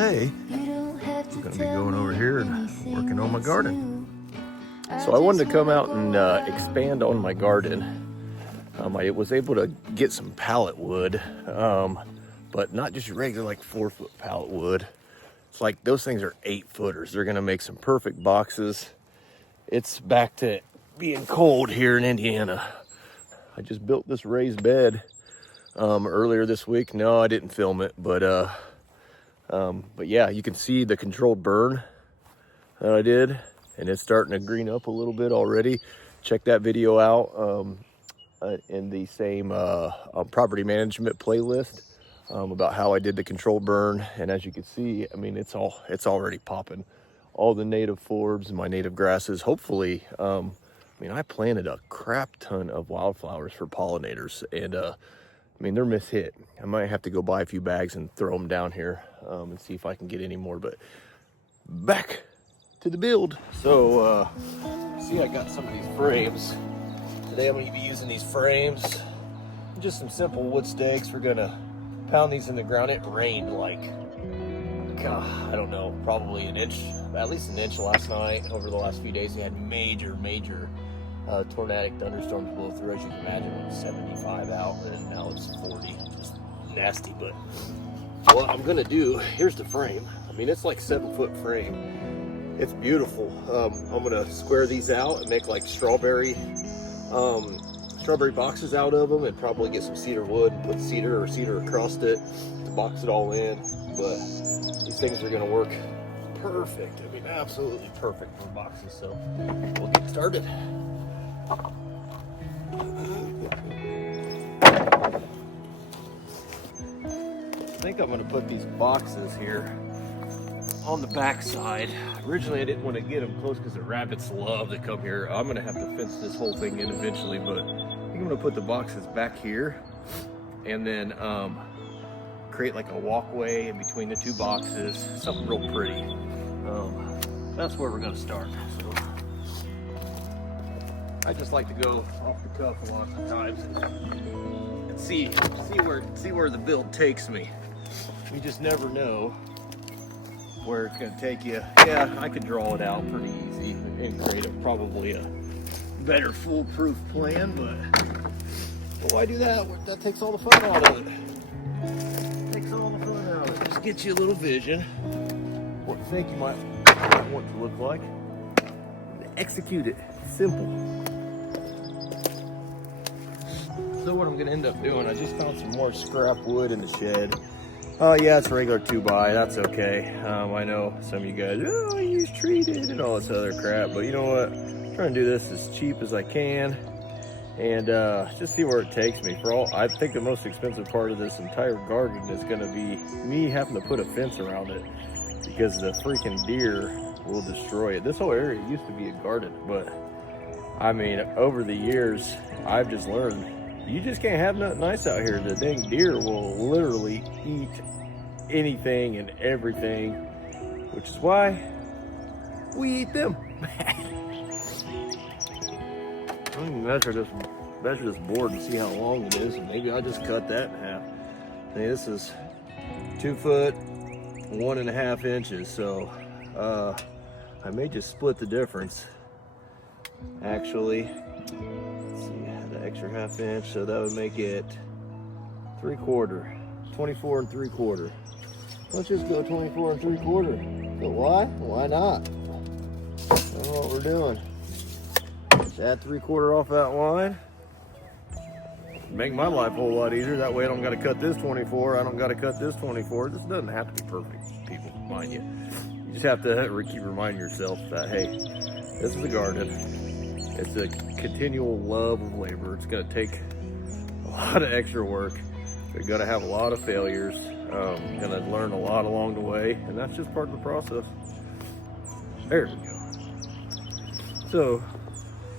today I'm going to be going over here and working on my garden. So I wanted to come out and expand on my garden. I was able to get some pallet wood, but not just regular like 4-foot pallet wood. It's like those things are 8-footers. They're going to make some perfect boxes. It's back to being cold here in Indiana. I just built this raised bed earlier this week. No, I didn't film it, but yeah, you can see the controlled burn that I did, and it's starting to green up a little bit already. Check that video out in the same property management playlist about how I did the controlled burn. And as you can see, I mean, it's already popping. All the native forbs and my native grasses. Hopefully, I mean, I planted a crap ton of wildflowers for pollinators, and I mean, they're mishit. I might have to go buy a few bags and throw them down here and see if I can get any more. But back to the build. So, see, I got some of these frames. Today I'm going to be using these frames. Just some simple wood stakes. We're going to pound these in the ground. It rained like, God, I don't know, probably an inch, at least an inch last night. Over the last few days, we had major tornadic thunderstorms blow through. As you can imagine, it was 75 out, and now it's 40. Just nasty. But what I'm gonna do, here's the frame. I mean, it's like 7-foot frame. It's beautiful. I'm gonna square these out and make like strawberry boxes out of them, and probably get some cedar wood and put cedar across it to box it all in. But these things are gonna work perfect. I mean, absolutely perfect for boxes. So we'll get started. I think I'm going to put these boxes here on the back side. Originally I didn't want to get them close because the rabbits love to come here. I'm going to have to fence this whole thing in eventually, but I think I'm going to put the boxes back here and then create like a walkway in between the two boxes, something real pretty. That's where we're going to start. So I just like to go off the cuff a lot of times and see where the build takes me. You just never know where it's going to take you. Yeah, I could draw it out pretty easy and create probably a better foolproof plan, but why do that? That takes all the fun out of it. Takes all the fun out of it. Just gets you a little vision. What you think you might want to look like. Execute it. Simple. So what I'm going to end up doing, I just found some more scrap wood in the shed. Oh yeah, it's regular 2x, that's okay. I know some of you guys, oh, I use treated and all this other crap, but you know what? I'm trying to do this as cheap as I can and just see where it takes me. I think the most expensive part of this entire garden is going to be me having to put a fence around it because the freaking deer will destroy it. This whole area used to be a garden, but I mean, over the years, I've just learned you just can't have nothing nice out here. The dang deer will literally eat anything and everything, which is why we eat them. I'm gonna measure this board and see how long it is, and maybe I'll just cut that in half. See, this is 2 foot 1.5 inches, so I may just split the difference. Actually, let's see, the extra 1/2 inch, so that would make it 3/4, 24 3/4. Let's just go 24 3/4. But why? Why not? That's what we're doing. Just add 3/4 off that line. Make my life a whole lot easier. That way I don't got to cut this 24. I don't got to cut this 24. This doesn't have to be perfect, people, mind you. You just have to keep reminding yourself that, hey, this is a garden. It's a continual love of labor. It's going to take a lot of extra work. You're going to have a lot of failures. You're going to learn a lot along the way, and that's just part of the process. There we go. So,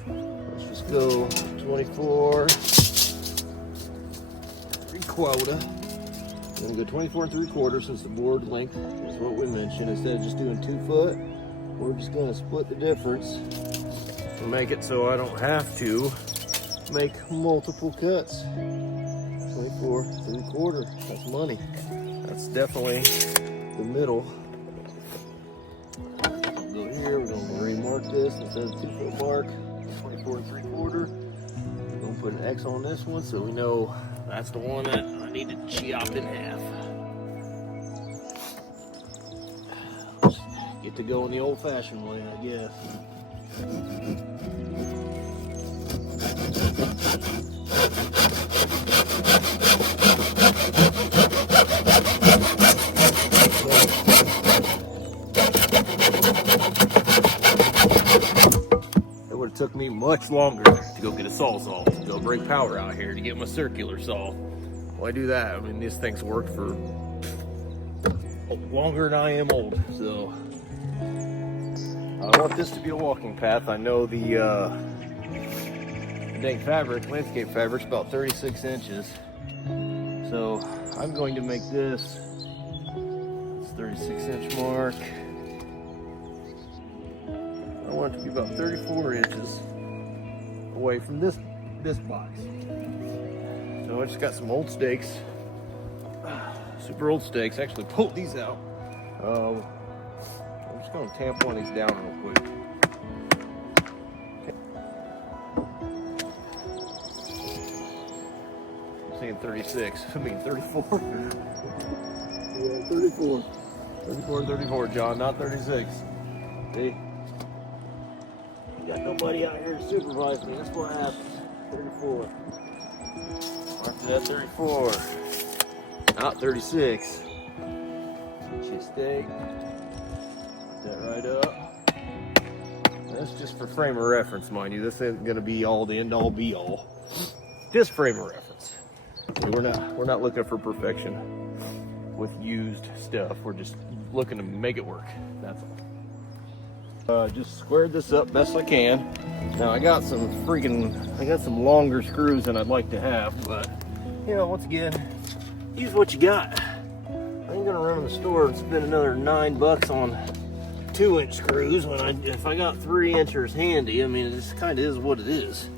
let's just go 24 3/4. I'm going to go 24 3/4 since the board length is what we mentioned. Instead of just doing 2 foot, we're just going to split the difference. Make it so I don't have to make multiple cuts. 24 3/4. That's money. That's definitely the middle. We'll go here, we're gonna remark this instead of the 2 foot mark, 24 3/4. We're gonna put an X on this one so we know that's the one that I need to chop in half. Get to go in the old-fashioned way, I guess. It would have took me much longer to go get a sawzall, to go bring power out here to get my circular saw. Why do that? I mean, this thing's worked for longer than I am old, so I want this to be a walking path. I know the dang fabric, landscape fabric's about 36 inches. So I'm going to make this 36-inch mark. I want it to be about 34 inches away from this box. So I just got some old stakes, super old stakes. Actually pulled these out. I'm just going to tamp one of these down real quick. I'm saying 36. I mean 34. Yeah, 34. 34 and 34, John, not 36. See? You got nobody out here to supervise me. That's what happens. 34. After that, 34. Not 36. Just stake. That right up. That's just for frame of reference, mind you. This isn't going to be all the end all be all. Just frame of reference. We're not looking for perfection with used stuff. We're just looking to make it work. That's all. Just squared this up best I can. Now I got some longer screws than I'd like to have, but you know, once again, use what you got. I ain't gonna run to the store and spend another $9 on 2-inch screws when if I got 3-inchers handy. I mean, it just kind of is what it is.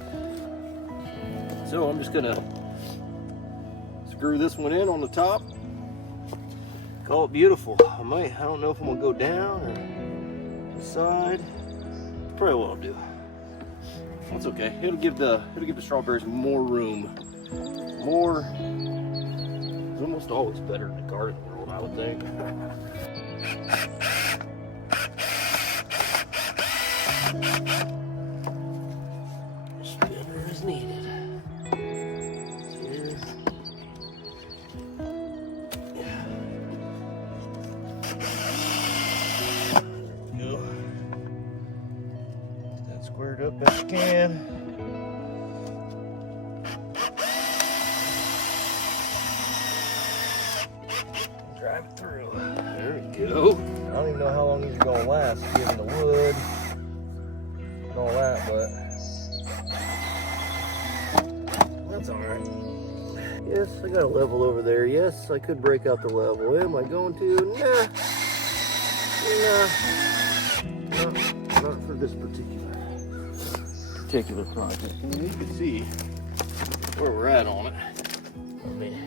So I'm just gonna screw this one in on the top. Call it beautiful. I don't know if I'm gonna go down or the side. Probably what I'll do. That's okay. It'll give the strawberries more room. It's almost always better in the garden world, I would think. Spinner is needed. Here. Yeah. There we go. Get that squared up as you can. Drive it through. There we go. I don't even know how long these are going to last, given the wood and all that, but that's all right. Yes, I got a level over there. Yes, I could break out the level. Am I going to? Nah. Not for this particular project. I mean, you can see where we're at on it. I mean,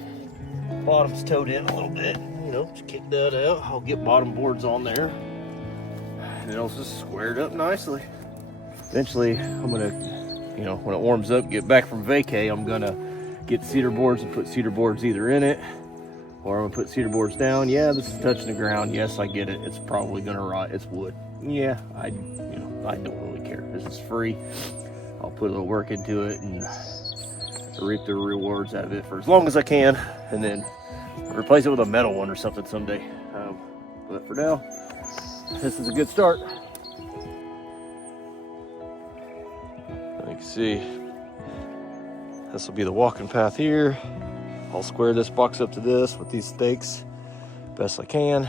bottom's towed in a little bit. You know, just kick that out. I'll get bottom boards on there, and it'll just square it up nicely. Eventually, I'm gonna, you know, when it warms up, get back from vacay, I'm gonna get cedar boards and put cedar boards either in it, or I'm gonna put cedar boards down. Yeah, this is touching the ground. Yes, I get it. It's probably gonna rot. It's wood. Yeah, I don't really care. This is free. I'll put a little work into it and reap the rewards out of it for as long as I can, and then replace it with a metal one or something someday. But for now, this is a good start. You can see this will be the walking path here. I'll square this box up to this with these stakes best I can.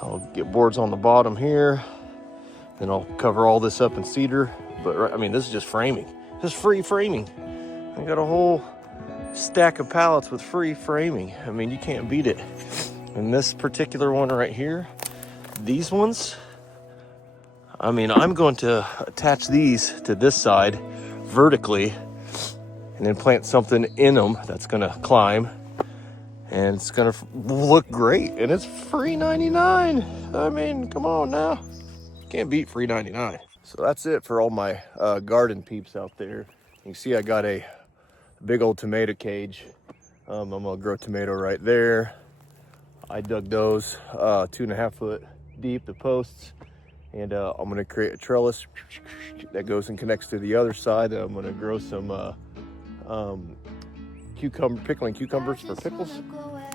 I'll get boards on the bottom here. Then I'll cover all this up in cedar. But I mean, this is just framing. This is free framing. I got a whole stack of pallets with free framing. I mean, you can't beat it. And this particular one right here, these ones, I mean, I'm going to attach these to this side vertically and then plant something in them that's going to climb. and it's gonna look great, and it's free 99. I mean, come on now, can't beat free 99. So that's it for all my garden peeps out there. You can see I got a big old tomato cage. I'm gonna grow tomato right there. I dug those 2.5 foot deep, the posts, and I'm gonna create a trellis that goes and connects to the other side. I'm gonna grow some pickling cucumbers for pickles,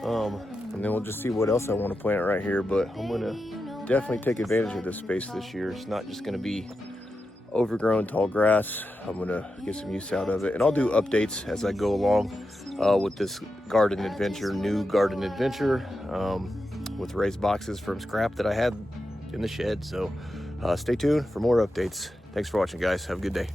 and then we'll just see what else I want to plant right here. But I'm gonna definitely take advantage of this space this year. It's not just gonna be overgrown tall grass. I'm gonna get some use out of it, and I'll do updates as I go along with this new garden adventure, with raised boxes from scrap that I had in the shed. So stay tuned for more updates. Thanks for watching, guys. Have a good day.